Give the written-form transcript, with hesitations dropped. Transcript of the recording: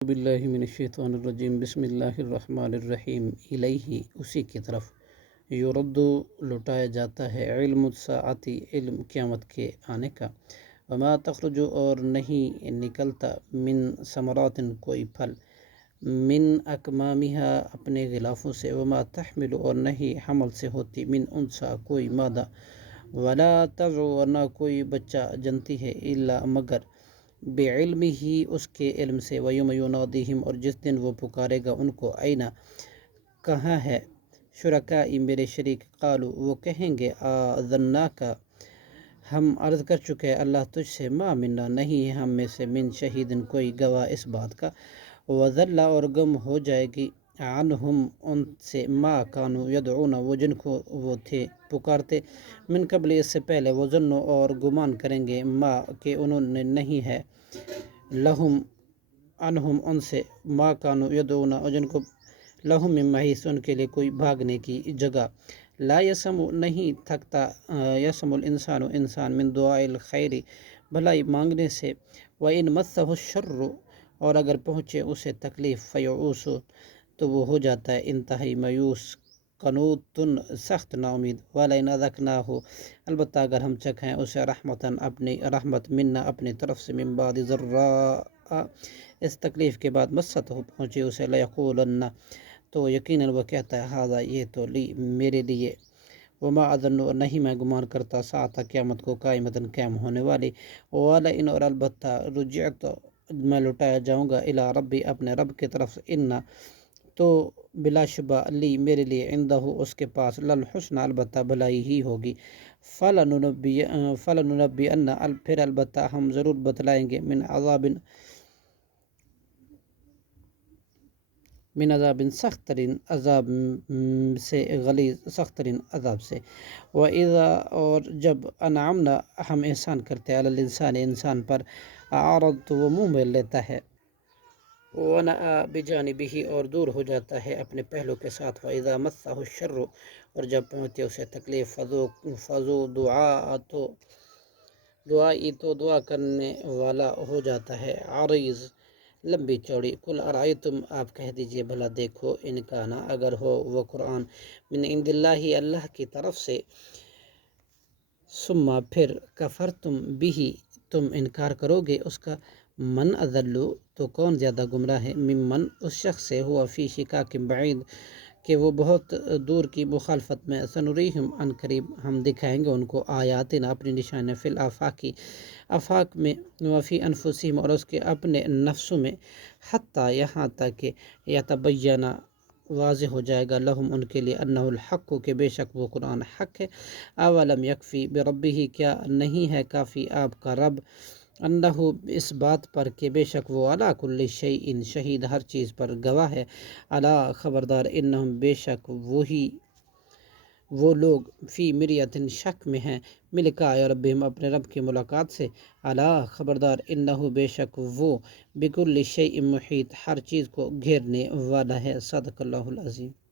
باللہ من الشیطان الرجیم بسم اللہ الرحمن الرحیم الیہ اسی کی طرف یرد لوٹایا جاتا ہے علم الساعتی علم قیامت کے آنے کا وما تخرج اور نہیں نکلتا من ثمرات کوئی پھل من اکمامہا اپنے غلافوں سے وما تحمل اور نہیں حمل سے ہوتی من انسا کوئی مادہ ولا تضع اور نہ کوئی بچہ جنتی ہے الا مگر بعلم ہی اس کے علم سے ویوم ینادیہم اور جس دن وہ پکارے گا ان کو اینا کہاں ہے شرکائی میرے شریک قالو وہ کہیں گے آذناک ہم عرض کر چکے اللہ تجھ سے ما منا نہیں ہے ہم میں سے من شہیدن کوئی گواہ اس بات کا وذل اور گم ہو جائے گی عنہم ان سے ما کانو یدعون وہ جن کو وہ تھے پکارتے من قبل اس سے پہلے وظنوا اور گمان کریں گے ما کہ انہوں نے نہیں ہے لہم عنہم ان سے ما کانو یدعون اور جن کو لہم من محیص ان کے لیے کوئی بھاگنے کی جگہ لا یسم نہیں تھکتا یسم الانسان انسان من دعاء الخیر بھلائی مانگنے سے وَإِن مَسَّهُ الشَّرُّ اور اگر پہنچے اسے تکلیف فیعوس تو وہ ہو جاتا ہے انتہائی مایوس قنوطن سخت نا امید وَلَئِنْ أَذَقْنَاهُ البتہ اگر ہم چکھیں اسے رحمتاً اپنی رحمت منا اپنی طرف سے من بعد ضراء اس تکلیف کے بعد مست ہو پہنچے اسے لیقولن تو یقیناً وہ کہتا ہے ہذا یہ تو لی میرے لیے وما اظن اور نہیں میں گمان کرتا ساعت قیامت کو قائمتاً قائم ہونے والی وَلَئِنْ اور البتہ رجعت میں لوٹایا جاؤں گا الی ربی اپنے رب کی طرف انا تو بلا شبہ لی میرے لیے عندہ اس کے پاس للحسن البتہ بھلائی ہی ہوگی فلننبئن پھر البتہ ہم ضرور بتلائیں گے من عذاب سخت ترین عذاب سے غلیظ سخت ترین عذاب سے وَإِذَا اور جب انعمنا ہم احسان کرتے ہیں علی الانسان انسان پر اعرض تو وہ منہ موڑ لیتا ہے وَنَأَى بِجَانِبِهِ اور دور ہو جاتا ہے اپنے پہلو کے ساتھ وَإِذَا مَسَّهُ الشَّرُّ اور جب پہنچتے اسے تکلیف فضو دعائی تو دعا کرنے والا ہو جاتا ہے عریض لمبی چوڑی قل ارائیتم آپ کہہ دیجئے بھلا دیکھو ان کانا اگر ہو وہ قرآن من عند اللہ اللہ کی طرف سے ثم پھر کفرتم بھی تم انکار کرو گے اس کا من اضل تو کون زیادہ گمراہ ہے ممن اس شخص سے ہوا فی شقاق بعید کہ وہ بہت دور کی مخالفت میں سنریہم ان قریب ہم دکھائیں گے ان کو آیاتنا اپنی نشانیاں فی الآفاقی آفاق میں وفی انفسہم اور اس کے اپنے نفسوں میں حتیٰ یہاں تک کہ یتبینہ واضح ہو جائے گا لہم ان کے لیے انہ الحق کہ بے شک وہ قرآن حق ہے اولم یکفی بربہ کیا نہیں ہے کافی آپ کا رب انہ اس بات پر کہ بے شک وہ علی کل شیء شہید ہر چیز پر گواہ ہے الا خبردار انہم بے شک وہ لوگ فی مریۃ شک میں ہیں ملقاء ربہم اپنے رب کی ملاقات سے الا خبردار انہ بے شک وہ بکل شیء محیط ہر چیز کو گھیرنے والا ہے صدق اللہ العظیم